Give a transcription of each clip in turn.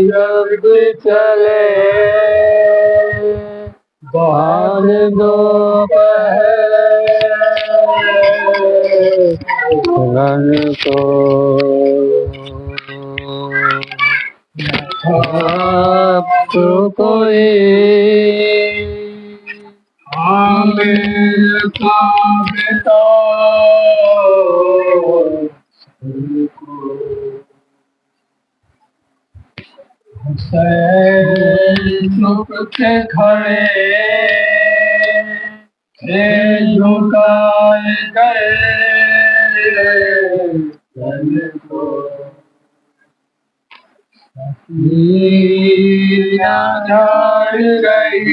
جب چلے بان دو رن کو اب تو کوئی عامل کا بیٹا جھک کے کھڑے تھے جھکائے گئے سن کو جھاڑ گئی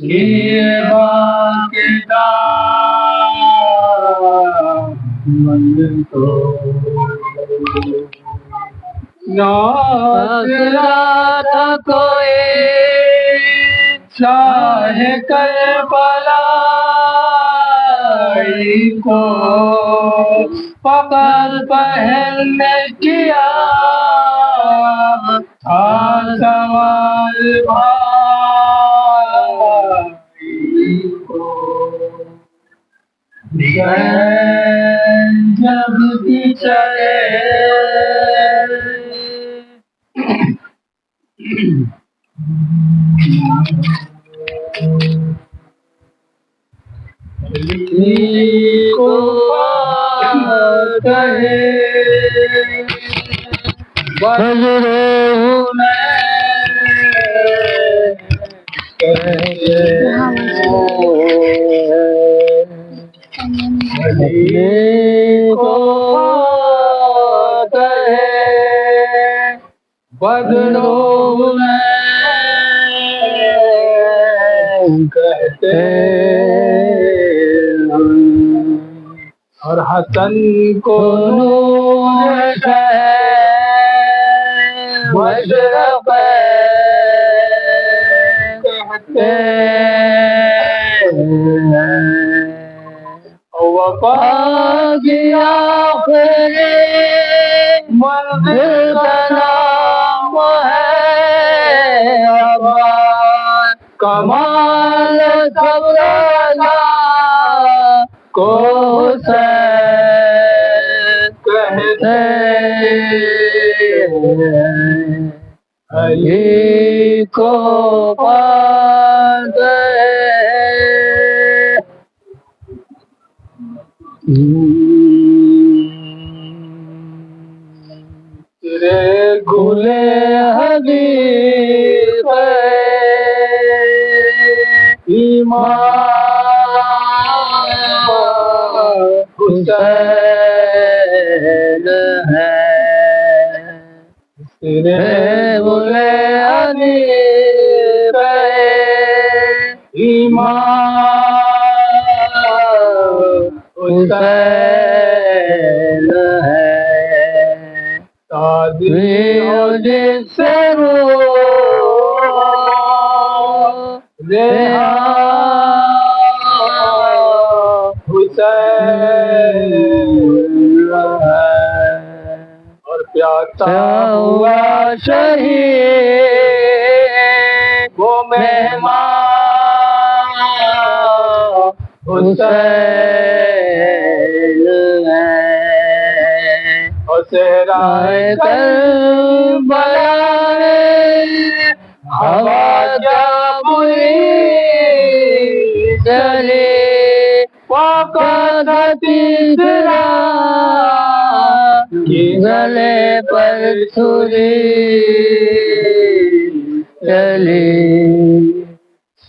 یہ بات من کو ناصرات کوئی چاہے کربلائی کو فقط پہل نے کیا تھا سوال بھائی کو جب بھی چلے کو کہے بجروں میں کو کہے بدلوں میں کہتے اور حسن کو نور مشرق کہتے وفا کی آخری منزل کا نام ہے کمال صبر کو حسین کہتے علی کو پا گئے تیرے گلے حبیب ایمان حسین ہے تیرے گلے حبیب ایمان حسین ہے جس سے حسین اور پیاتا ہوا شہید وہ مہمان حسین ہے اور صحرائے کربلا ہوا جب چلی فقط تیسرا کی گلے پر چھری چلی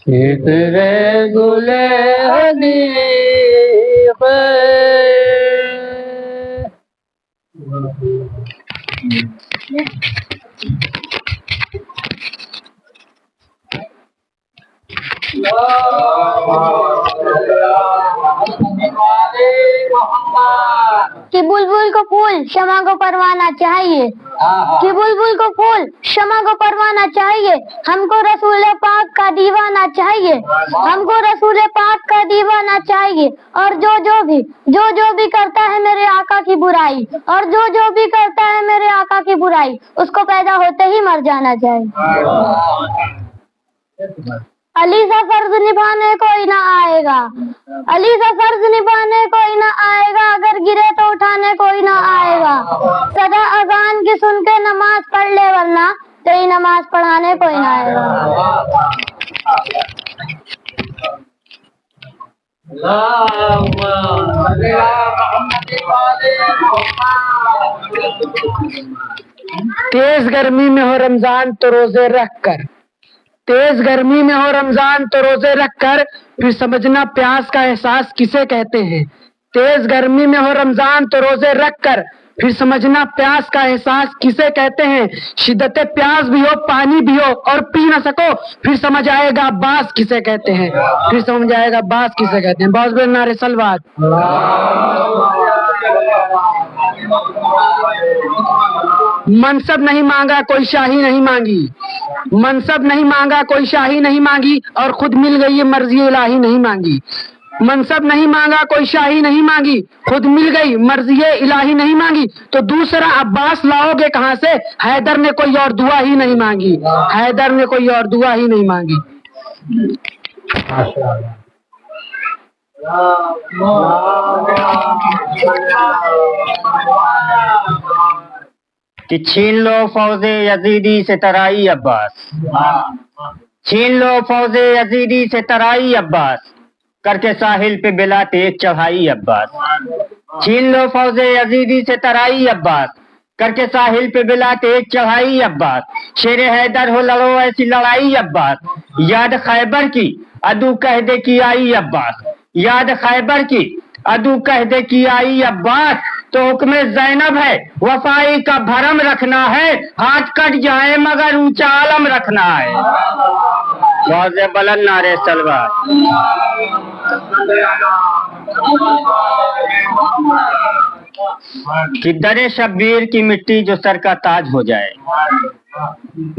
تیرے گلے حنیف محمد कि बुलबुल को फूल क्षमा को परवाना चाहिए, कि बुलबुल को फूल क्षमा को परवाना चाहिए। हमको रसूल पाक का दीवाना चाहिए, हमको रसूल पाक का दीवाना चाहिए। और जो भी करता है मेरे आका की बुराई, और जो भी करता है मेरे आका की बुराई, उसको पैदा होते ही मर जाना चाहिए। अली सा फर्ज निभाने कोई ना आएगा, अली सा फर्ज निभाने कोई ना आएगा, अगर गिरे तो उठाने कोई ना आएगा। सदा अजान की सुन के नमाज पढ़ ले, वरना तेरी नमाज पढ़ाने कोई ना आएगा। तेज गर्मी में हो रमजान तो रोजे रख कर, तेज गर्मी में हो रमजान तो रोजे रख कर, फिर समझना प्यास का एहसास किसे कहते हैं। तेज गर्मी में हो रमजान तो रोजे रख कर, फिर समझना प्यास का एहसास किसे कहते हैं। शिद्दत प्यास भी हो, पानी भी हो और पी न सको, फिर समझ आएगा बास किसे कहते हैं, फिर समझ आएगा बास किसे कहते हैं। बहुत बड़े नारे सलवात। मनसब नहीं मांगा कोई शाही नहीं मांगी, मनसब नहीं मांगा कोई शाही नहीं मांगी, और खुद मिल गई ये मर्जी इलाही नहीं मांगी। मनसब नहीं मांगा कोई शाही नहीं मांगी, खुद मिल गई मर्जी इलाही नहीं मांगी, तो दूसरा अब्बास लाओगे कहाँ से। हैदर ने कोई और दुआ ही नहीं मांगी, हैदर ने कोई और दुआ ही नहीं मांगी। कि छीन लो फौजे यजीदी से तराई अब्बास, छीन लो फौजे यजीदी से तराई अब्बास, करके साहिल पे बिला तेज चढ़ाई अब्बास। छीन लो फौजे यजीदी से तराई अब्बास, करके साहिल पे बिला तेज चढ़ाई अब्बास। शेरे हैदर हो लड़ो ऐसी लड़ाई अब्बास, याद खैबर की अदू कह दे की आई अब्बास, याद खैबर की अदू कह दे की आई अब्बास। तो हुक्म ज़ैनब है वफाई का भरम रखना है, हाथ कट जाए मगर ऊंचा आलम रखना है। बहुत से बुलंद नारे सलवार। कि दरे शब्बीर की मिट्टी जो सर का ताज हो जाए,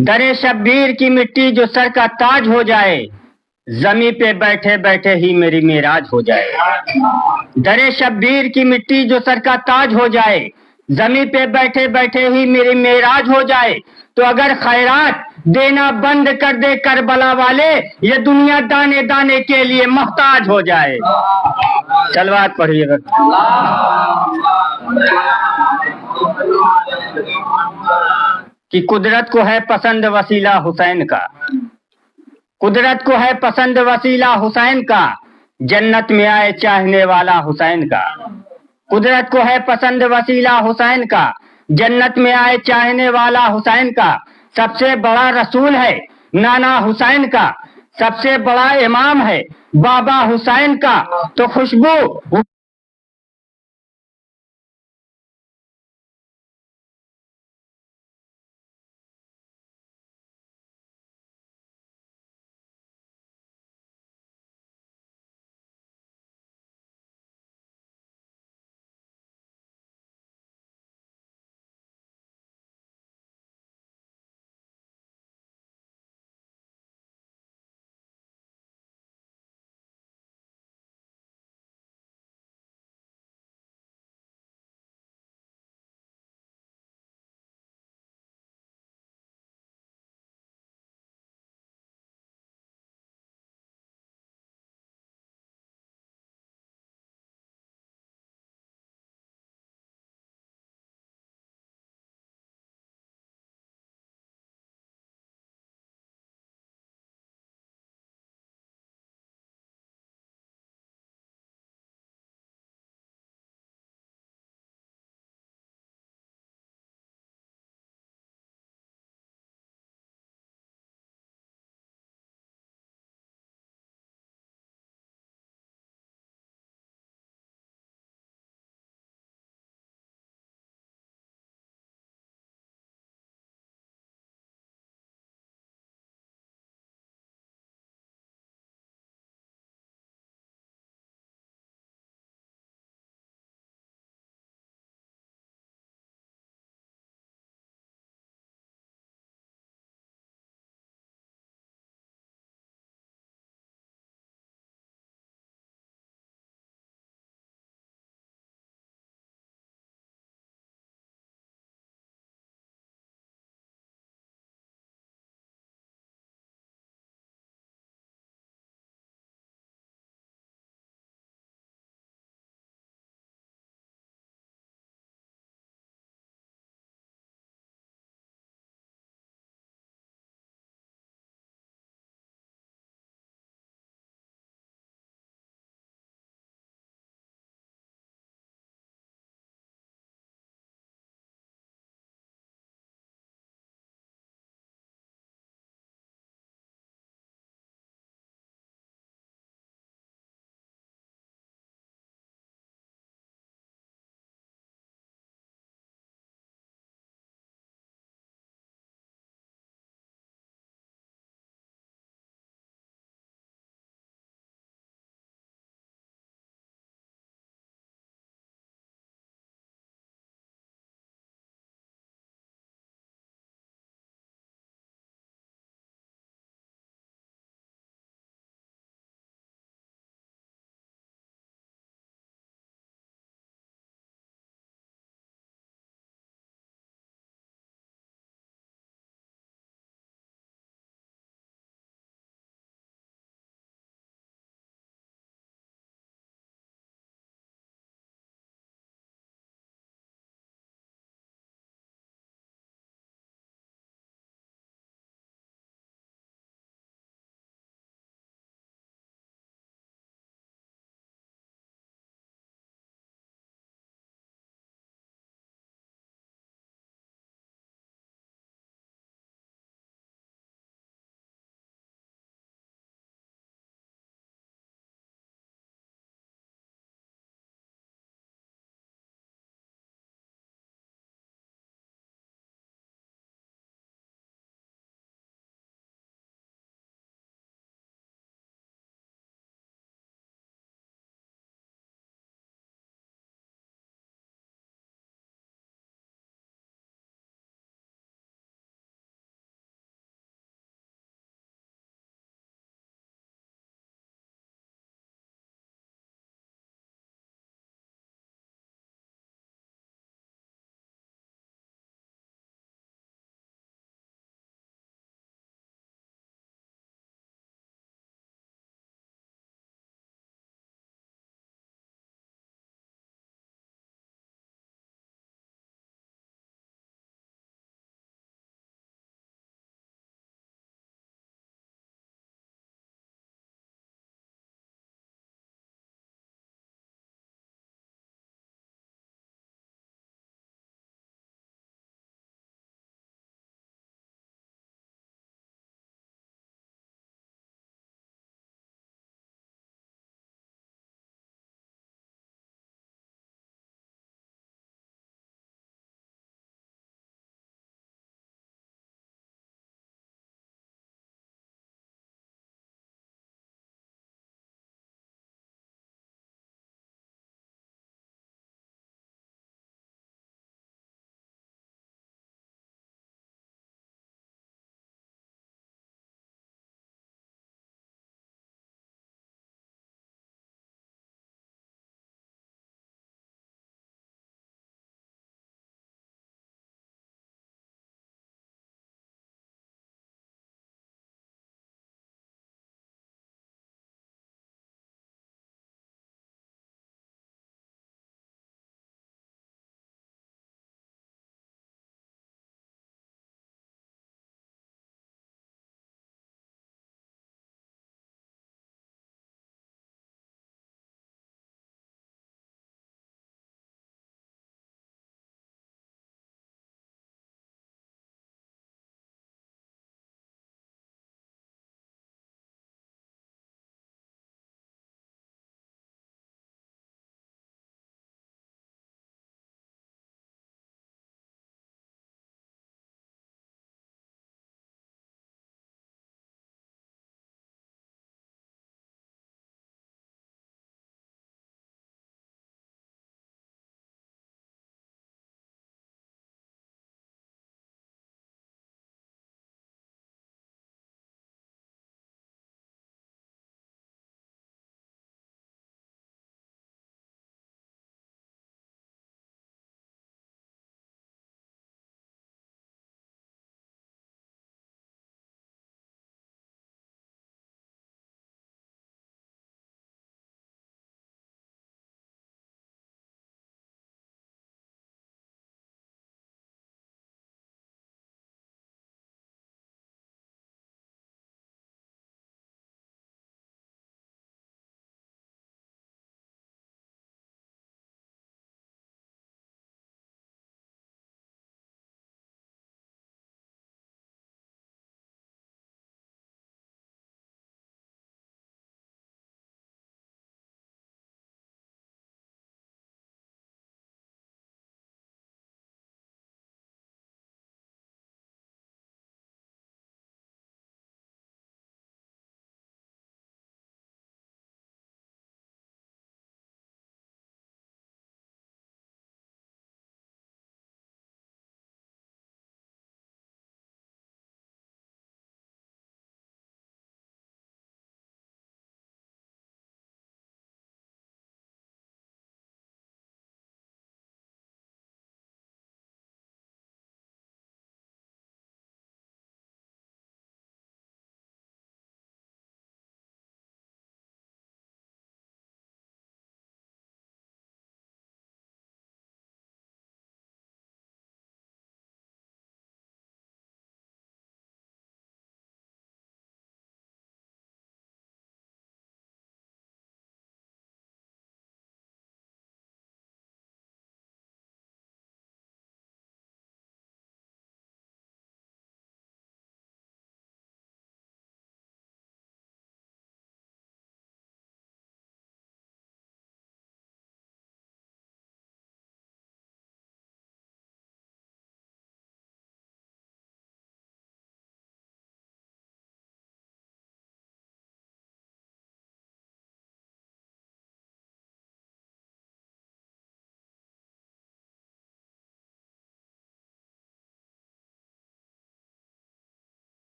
दरे शब्बीर की मिट्टी जो सर का ताज हो जाए, जमी पे बैठे बैठे ही मेरी मेराज हो जाए। दरे शब्बीर की मिट्टी जो सर का ताज हो जाए, जमी पे बैठे बैठे ही मेरी मेराज हो जाए। तो अगर खैरात देना बंद कर दे करबला वाले, ये दुनिया दाने दाने के लिए मोहताज हो जाए। सलवात पढ़िएगा। कि कुदरत को है पसंद वसीला हुसैन का, कुदरत को है पसंद वसीला हुसैन का, जन्नत में आए चाहने वाला हुसैन का। कुदरत को है पसंद वसीला हुसैन का, जन्नत में आए चाहने वाला हुसैन का। सबसे बड़ा रसूल है नाना हुसैन का, सबसे बड़ा इमाम है बाबा हुसैन का। तो खुशबू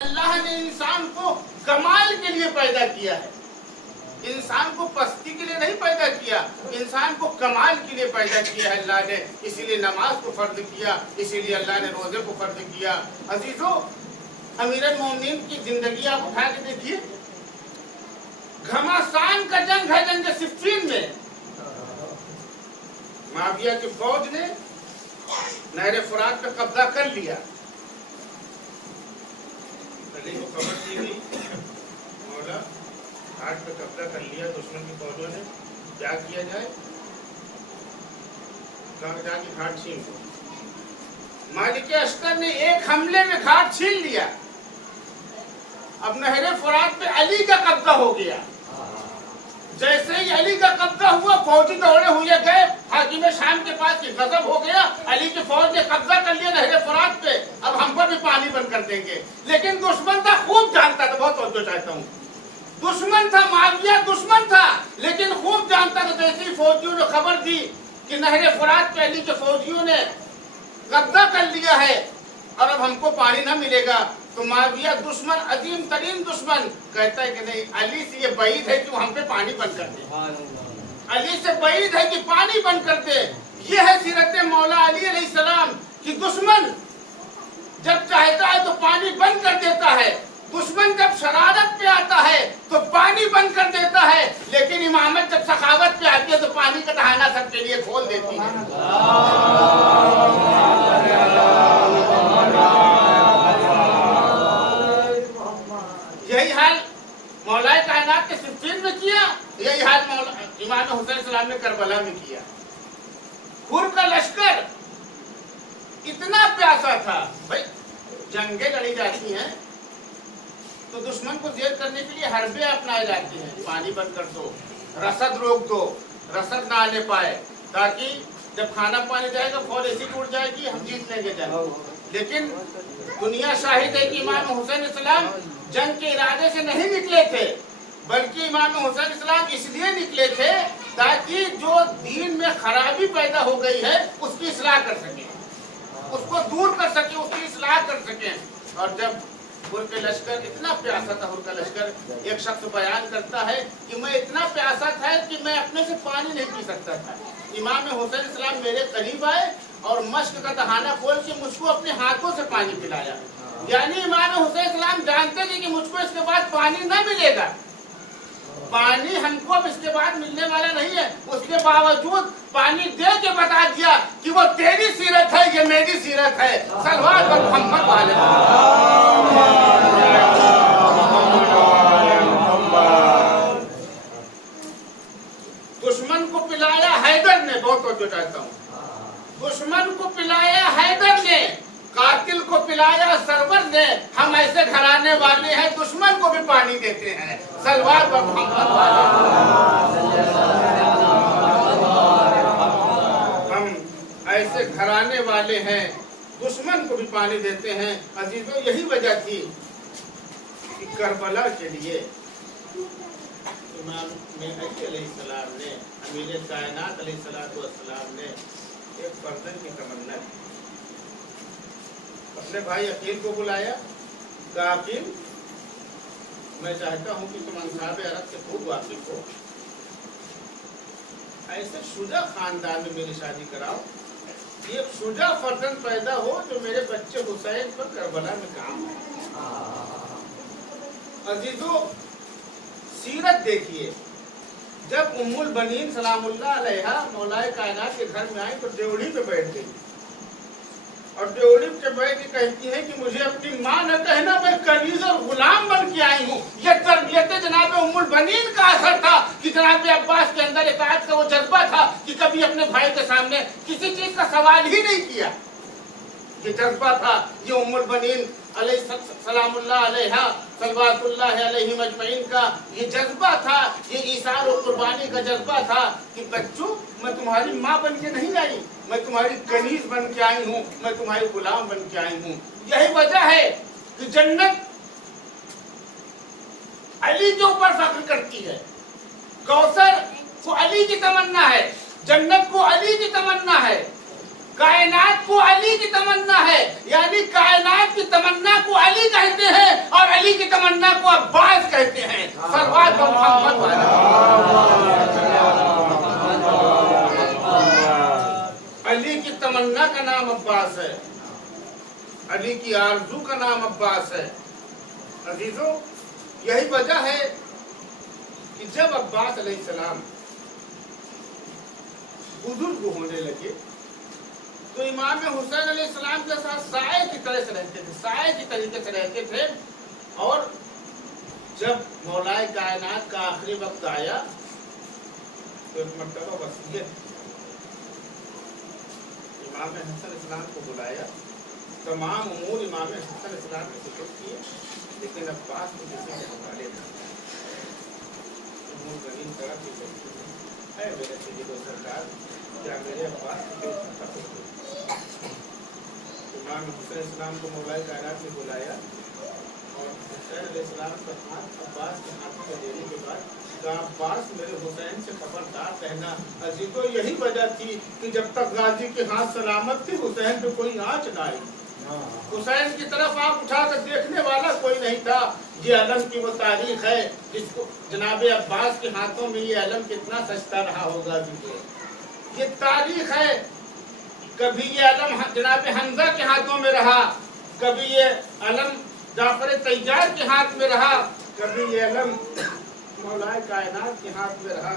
अल्लाह ने इंसान को कमाल के लिए पैदा किया है, इंसान को पस्ती के लिए नहीं पैदा किया, इंसान को कमाल के लिए पैदा किया है अल्लाह ने। इसीलिए नमाज को फर्ज किया, इसीलिए अल्लाह ने रोजे को फर्ज किया। अजीजों, अमीरुल मोमिनीन की जिंदगी आप उठा के देखिए, घमासान का जंग है, जंग सिफ्फीन में माविया की फौज ने नहर फुरात पे कब्जा कर लिया। अली को खबर दी गई, मौला घाट पे कब्जा कर लिया दुश्मन की फौजों ने, क्या किया जाए? जाके घाट छीन लो। मालिक अस्कर ने एक हमले में घाट छीन लिया। अब नहर फुरात पे अली का कब्जा हो गया। जैसे ही अली का कब्जा हुआ, फौजी दौड़े हुए गए हाकिम शाम के पास, की गजब हो गया, अली की फौज ने कब्जा कर लिया नहर फुरात पे, अब हमको भी पानी बंद कर देंगे। लेकिन दुश्मन था, खूब जानता था, बहुत तवज्जो चाहता हूँ, दुश्मन था, माविया दुश्मन था, लेकिन खूब जानता था। जैसे ही फौजियों ने खबर दी कि नहर फुरात पे अली के फौजियों ने कब्जा कर लिया है और अब हमको पानी न मिलेगा, तो माविया दुश्मन, अजीम तरीन दुश्मन, कहता है कि नहीं, अली से ये बईद है कि वो हम पे पानी बंद कर दे, अली से बईद है कि पानी बंद कर दे। ये है सीरत मौला अली अलैहिस्सलाम कि दुश्मन जब चाहता है तो पानी बंद कर देता है, दुश्मन जब शरारत पे आता है तो पानी बंद कर देता है, लेकिन इमामत जब सखावत पे आती है तो पानी का दहाना सबके लिए खोल देती है। यही हाल मौलाए कायनात के सिफ्फीन में किया, यही हाल इमाम हुसैन सलाम ने करबला में किया। हुर का लश्कर इतना प्यासा था, भाई जंगें लड़ी जाती हैं तो दुश्मन को जेर करने के लिए हरबे अपनाए जाते हैं, पानी बंद कर दो, रसद रोक दो, रसद ना आने पाए, ताकि जब खाना पानी जाएगा फौज ऐसी टूट जाएगी, हम जीत लेंगे जंग। लेकिन दुनिया शाहिद है कि इमाम हुसैन इस्लाम जंग के इरादे से नहीं निकले थे, बल्कि इमाम हुसैन इस्लाम इसलिए निकले थे ताकि जो दीन में खराबी पैदा हो गई है उसकी इस्लाह कर सके, उसको दूर कर सके, उसकी इस्लाह कर सके। और जब हुर के लश्कर इतना प्यासा था, हुर का लश्कर, एक शख्स बयान करता है कि मैं इतना प्यासा था कि मैं अपने से पानी नहीं पी सकता था। इमाम हुसैन इस्लाम मेरे करीब आए और मश्क का दहाना खोल के मुझको अपने हाथों से पानी पिलाया। यानी इमाम हुसैन इस्लाम जानते थे कि मुझको इसके बाद पानी न मिलेगा, पानी हमको अब इसके बाद मिलने वाला नहीं है, उसके बावजूद पानी दे के बता दिया कि वो तेरी सीरत है, ये मेरी सीरत है। सलवात पर मोहम्मद वाले दुश्मन को पिलाया हैदर ने, बहुत तवज्जो चाहता हूँ, खिलाया सरवर ने, हम ऐसे घराने वाले हैं दुश्मन को भी पानी देते हैं। सलवार पर मोहम्मद वाले हम ऐसे घराने वाले हैं दुश्मन को भी पानी देते हैं। अजीजों, यही वजह थी कि करबला के लिए इमाम मेहदी अलैहिस्सलाम ने, अमीर कायनात अलैहिस्सलाम ने एक फर्जन की तमन्ना की। अपने भाई अकील को बुलाया, कहा अकील, मैं चाहता हूं कि तुम अंसाब अरब से खूब वाकिफ हो, ऐसे शुजा खानदान में मेरी शादी कराओ, एक शुजा फर्जन पैदा हो जो मेरे बच्चे हुसैन पर करबला में काम है। अजीजों, सीरत देखिए, जब उम्मुल बनीन सलामुल्लाह अलैहा मौलाए कायनात के घर में आई तो ड्योढ़ी पे बैठ गई और ड्योढ़ी पे बैठ के कहती है कि मुझे अपनी माँ न कहना, मैं कनीज और गुलाम बन के आई हूँ। ये तरबियत जनाब उम्मुल बनीन का असर था कि जनाब अब्बास के अंदर इताअत का वो जज्बा था कि कभी अपने भाई के सामने किसी चीज का सवाल ही नहीं किया। ये जज्बा था, ये उम्मुल बनीन सलामुल्लाह अलैहा सल्लल्लाहु अलैहि मजमईन का ये जज्बा था, ये ईसार और कुर्बानी का जज्बा था कि बच्चों, मैं तुम्हारी माँ बन के नहीं आई, मैं तुम्हारी कनीज बन के आई हूँ, मैं तुम्हारी गुलाम बन के आई हूँ। यही वजह है कि जन्नत अली के ऊपर फख्र करती है, कौसर को अली की तमन्ना है, जन्नत को अली की तमन्ना है, कायनात को अली की तमन्ना है, यानी कायनात की तमन्ना को अली कहते हैं और अली की तमन्ना को अब्बास कहते हैं। सरवार पर मोहम्मद वाले अली की तमन्ना का नाम अब्बास है, अली की आरज़ू का नाम अब्बास है। अजीजों, यही वजह है कि जब अब्बास अलैहिस्सलाम बुजुर्ग होने लगे तो इमाम हुसैन अलैहिस्सलाम के साथ साए की तरह से रहते थे, साए की तरीके से रहते थे। और जब मौलाए कायनात का आखिरी वक्त आया तो एक मर्तबा वसीयत, इमाम हसन इस्लाम को बुलाया, तमाम उमूर इमाम हसन इस्लाम ने जिक्र किए, लेकिन अब्बास को किसी ने बुलाने था। उमूर गनीम तरह की है मेरे सैयद सरकार, क्या मेरे अब्बास को इमाम हुसैन इस्लाम को मौलाए कायनात ने बुलाया और हुसैन अलैहिस्सलाम का हाथ अब्बास के हाथ में देने के बाद कहा, अब्बास मेरे हुसैन से खबरदार रहना। अजीजों, यही वजह थी कि जब तक गाजी के हाथ सलामत थे हुसैन पे कोई आँच ना आई, हुसैन की तरफ आँख उठाकर देखने वाला कोई नहीं था। ये अलम की वो तारीख है जिसको जनाब अब्बास के हाथों में ये अलम कितना सस्ता रहा होगा। ये तारीख है, कभी ये अलम जनाब हमजा के हाथों में रहा, कभी ये अलम जाफर तैयार के हाथ में रहा, कभी ये अलम मौलाए कायनात के हाथ में रहा,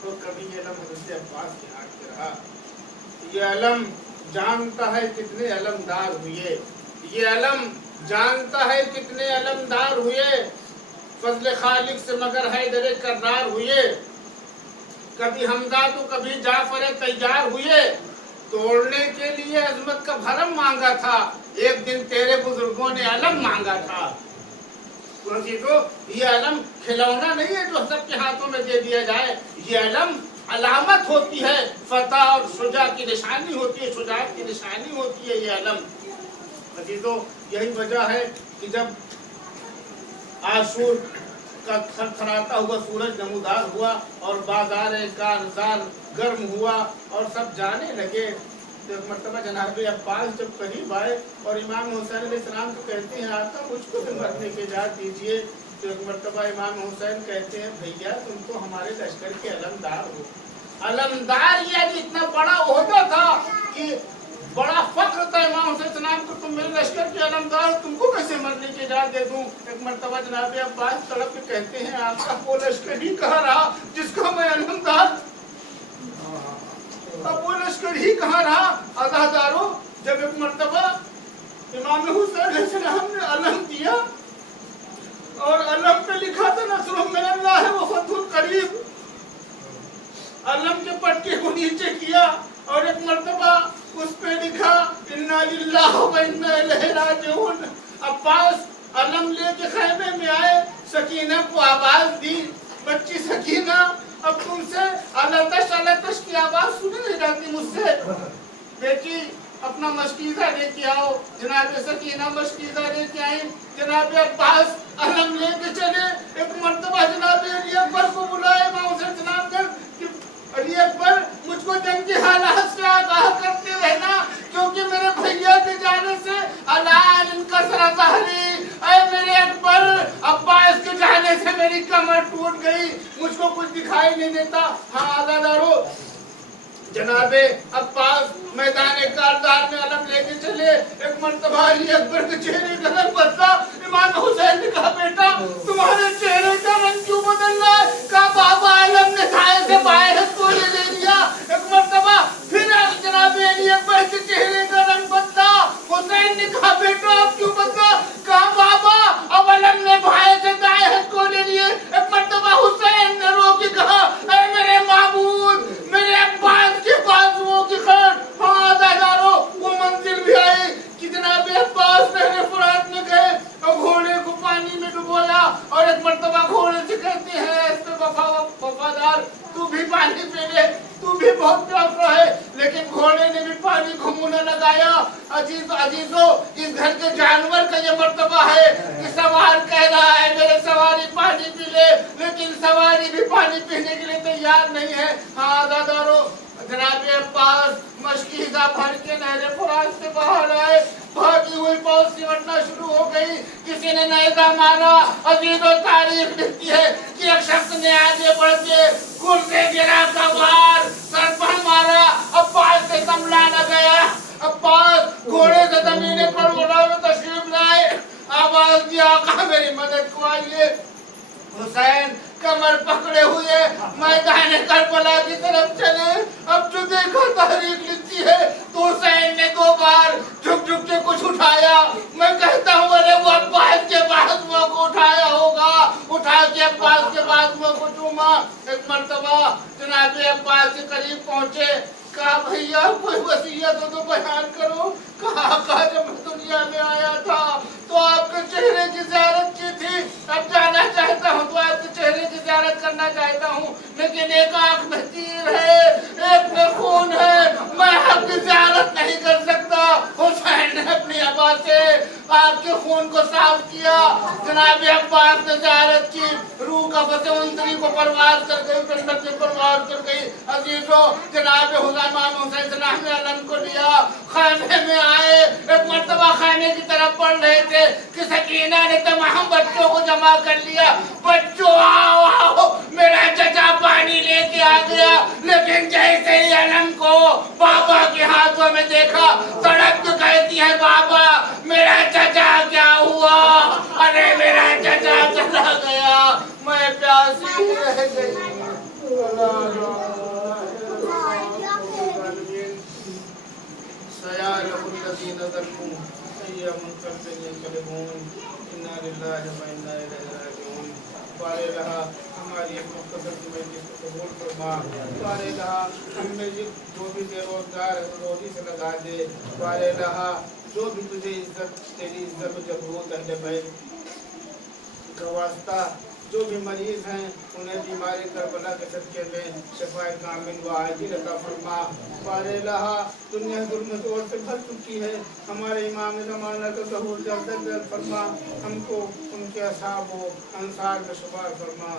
तो कभी ये अलम हज़रत अब्बास के हाथ में रहा। ये अलम जानता है कितने अलमदार हुए, ये अलम जानता है कितने अलमदार हुए, फजल खालिक से मगर हैदर कर्रार हुए। कभी हमजा तो कभी जाफर तैयार हुए, तोड़ने के लिए अजमत का भरम मांगा था, एक दिन तेरे बुजुर्गों ने अलम मांगा था। तो ये अलम खिलौना नहीं है जो सबके हाथों में दे दिया जाए, ये अलम अलामत होती है, फतह और शुजा की निशानी होती है, शुजाअत की निशानी होती है ये अलम। अजीजों, यही वजह है कि जब आशूर का थरथराता हुआ सूरज नमूदार हुआ और बाजार कारजार गर्म हुआ और सब जाने लगे, तो एक मरतबा जनाब अब्बास जब करीब आए और इमाम हुसैन अलैहिस्सलाम को कहते हैं, आका मुझको भी मरने की इजाज़त दीजिए। तो एक मरतबा इमाम हुसैन कहते हैं, भैया तुम तो हमारे लश्कर के अलमदार हो। अलमदार यानी इतना बड़ा ओहदा था कि बड़ा फख्र था इमाम हुसैन को, तुम मेरे लश्कर के अलमदार, तुमको कैसे मरने की इजाज़त दे दूं। एक मरतबा जनाब अब्बास तड़प के कहते हैं, आपका वो लश्कर ही कहाँ रहा जिसका मैं अलमदार, अब वो लश्कर ही कहाँ रहा। अज़ादारों, जब एक मरतबा इमाम हुसैन अलैहिस्सलाम ने अलम दिया और अलम पे लिखा था नस्रुम मिनल्लाह व फतहुन करीब, अलम के पट्टे को नीचे किया और एक मरतबा उस पे लिखा इन्ना लिल्लाह व इन्ना इलैहि राजिऊन। अब्बास अलम लेके खैमे में आए, सकीना को आवाज दी, बच्ची सकीना अब तुमसे अलतश की आवाज सुनी नहीं जाती मुझसे, बेटी अपना मशकीज़ा लेके आओ। जनाब सकीना मशकीज़ा लेके आई, जनाब अब्बास अलम लेके चले। एक मर्तबा जनाब अली अकबर को बुलाए इमाम हुसैन सलाम ने कि अली अकबर मुझको जंग के हालात से आगाह करते रहना, क्योंकि मेरे भैया के जाने से अलान इनका सरज़हरी, ऐ मेरे अकबर अब्बास के जाने से मेरी कमर टूट गई, मुझको कुछ दिखाई नहीं देता। हाँ आज़ादारो, जनाबे अब्बास मैदान कारदार में अलम लेके चले। एक मर्तबा अली अकबर के चेहरे का रंग बदला। इमाम हुसैन ने कहा बेटा तुम्हारे चेहरे का रंग क्यों बदल रहा है? कहा बाबा अलम ने दाएं से बाएं को ले लिया। एक मर्तबा फिर जनाबे अली अकबर के चेहरे का रंग बदला। हुसैन ने कहा बेटा अब क्यों बदला? कहा बाबा अब अलम ने बाएं से दाएं को ले लिए। एक मर्तबा हुसैन ने रो के कहा अरे मेरे माबूद मेरे अब्बास के पास वो की खैर। हाँ दादारो, वो मंजिल भी आई कि जनाब अब्बास नहर फुरात में गए और घोड़े को पानी में डुबोया और एक मर्तबा घोड़े से कहते हैं इस पे वफादार तू भी पानी पी ले, तू भी बहुत प्यासा है। लेकिन घोड़े ने भी पानी को मुंह न लगाया। अजीजों इस घर के जानवर का ये मर्तबा है कि सवार कह रहा है मेरे सवारी पानी पी ले, लेकिन सवारी भी पानी पीने के लिए तैयार नहीं है। हाँ दादारो, जनाब अब्बास मशकीज़ा भर के नहर फुरात से बाहर आए। भागी हुई फौज सिमटना शुरू हो गई। किसी ने नेज़ा मारा। अजीजों तारीख लिखती है कि एक शख्स ने आगे बढ़ के कुर्से गिरा का वार सर पर मारा। अब्बास से संभला न गया। अब्बास घोड़े से जमीन पर उड़ा तशरीफ लाए। आवाज दिया आका मेरी मदद को आइए। हुसैन कमर पकड़े हुए मैदान करबला की तरफ चले। अब जो देखा तारीख लिखती है तो हुसैन ने 2 बार झुक झुक के कुछ उठाया। मैं कहता हूँ अरे वो अब्बास के बाजुओं को उठाया होगा, उठा के अब्बास के बाजुओं को चूमा। एक मर्तबा जनाब अब्बास के करीब पहुंचे। कहा भैया कोई वसीयत हो तो बयान करो। कहा जब मैं दुनिया में आया था तो आपके चेहरे की ज़ियारत की थी, अब जाना चाहता हूँ तो आपके चेहरे की ज़ियारत करना चाहता हूँ, लेकिन एक आंख में तीर है, एक में खून है, मैं आपकी ज़ियारत नहीं कर सकता। हुसैन ने अपनी आवाज़ से आपके खून को साफ किया। जनाब अब्बास ने ज़ियारत की। रूह का बसे को परवाज कर गई, जन्नत में परवाज कर गई। अजीजों जनाब हुसैन सलाम ने अलम को लिया। खैमे में आए। एक मर्तबा खैमे की तरफ बढ़ रहे थे कि सकीना ने तमाम बच्चों को जमा कर लिया। बच्चों आओ आओ, मेरा चचा पानी लेके आ गया। लेकिन जैसे ही अलम को बाबा के हाथों में देखा, सड़क तो कहती है बाबा मेरा चचा क्या हुआ? अरे मेरा चचा चला गया, मैं प्यासी रह गई। हमारी एक मुख्तसर की मजलिस को कबूल फरमा। वारे रहा हमें जो भी बेरोजगार है रोजी से लगा दे। वारे रहा जो भी तुझे इज्जत तेरी इज्जत जब हो तहले का वास्ता, जो भी मरीज हैं उन्हें बीमारी करबला के सदके में शफाए कामिल व आजिल अता फरमा। वारे रहा दुनिया जुल्म जोर से भर चुकी है, हमारे इमाम ज़माना का ज़हूर जल्द फरमा। हमको उनके असहाब व अंसार में शुमार फरमा।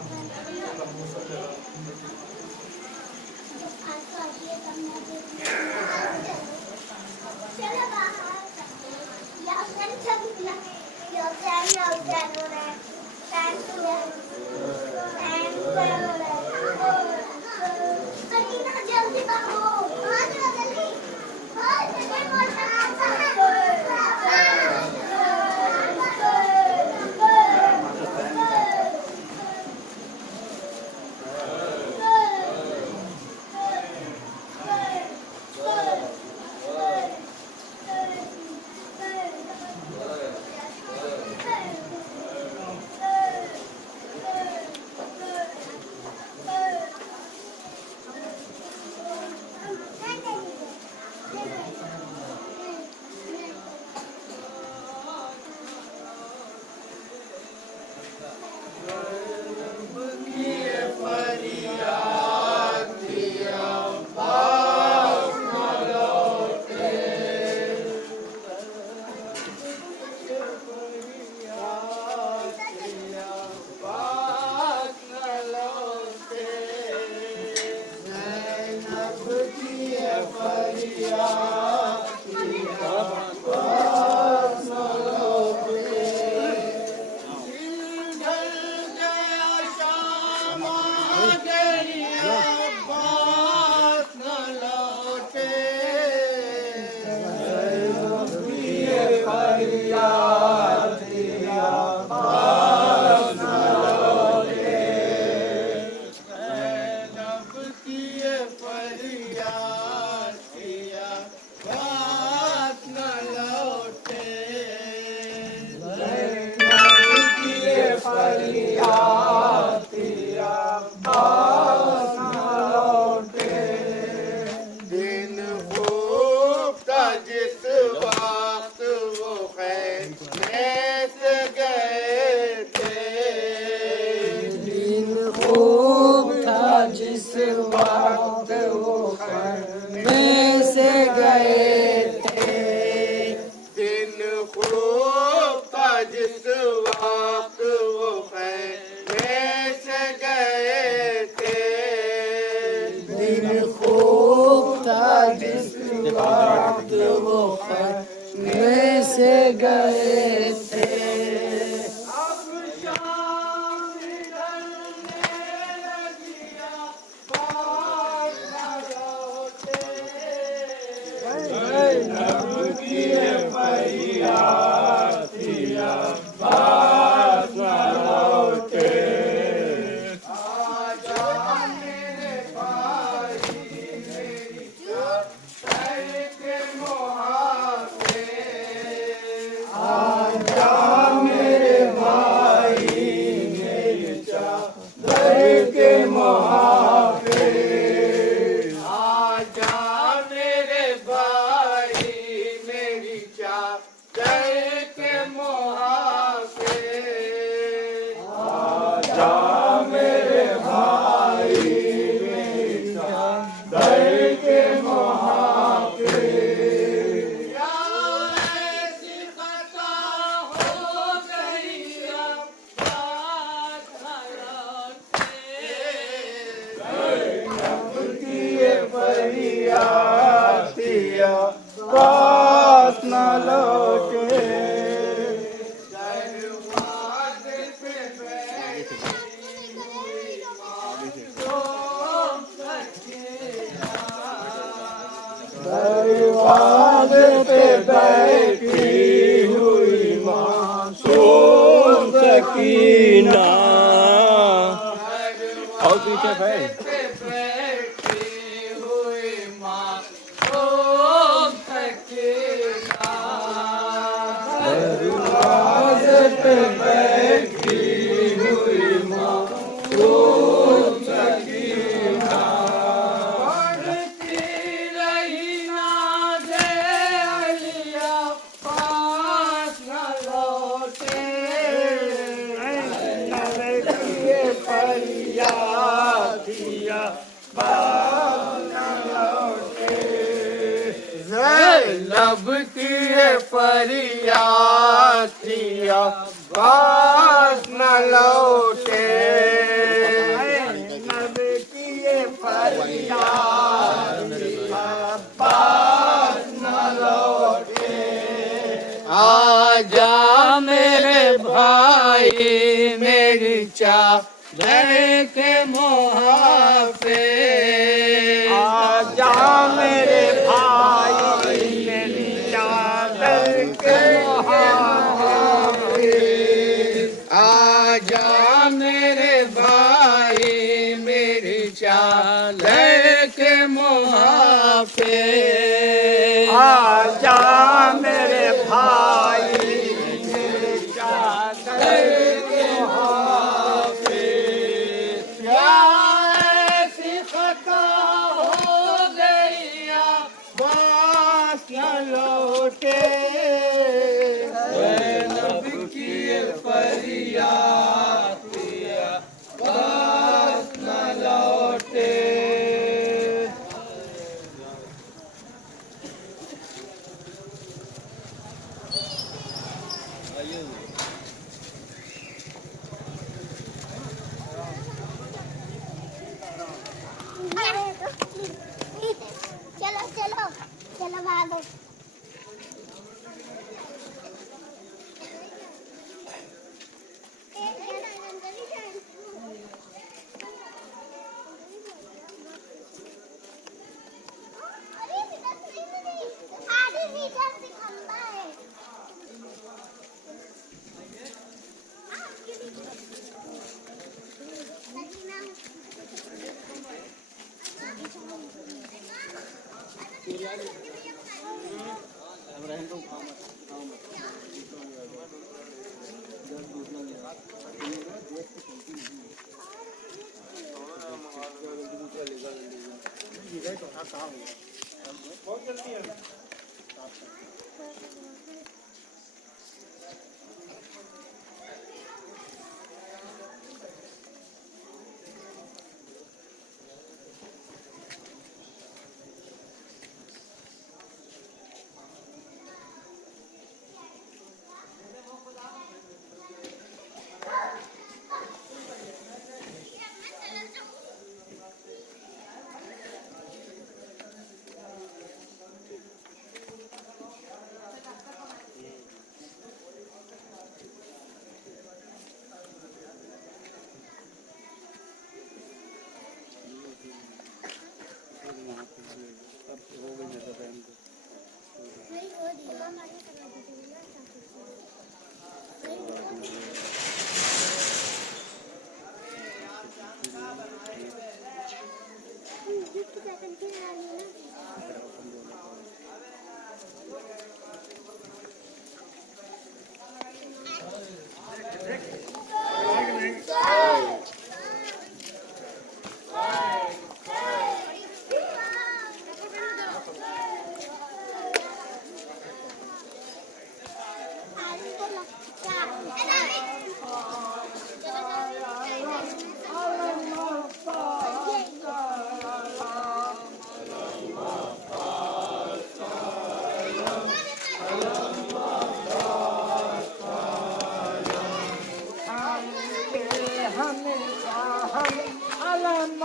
लब की फरियाद दिया बास न लौटे, लब की फरियाद दिया बास न लौटे। आजा मेरे भाई मेरी चादर के मुहाफिज, आजा मेरे भाई मेरी चादर के मुहाफिज, आजा मेरे भाई मेरी चादर के मुहाफिज, आजा मेरे भाई मेरी चादर के मुहाफिज। क्या ऐसी खता हो गई बास न लौटे, लब की फरियाद दिया बास न लौटे। चलो चलो चलो भागो। हमेशा हम अलम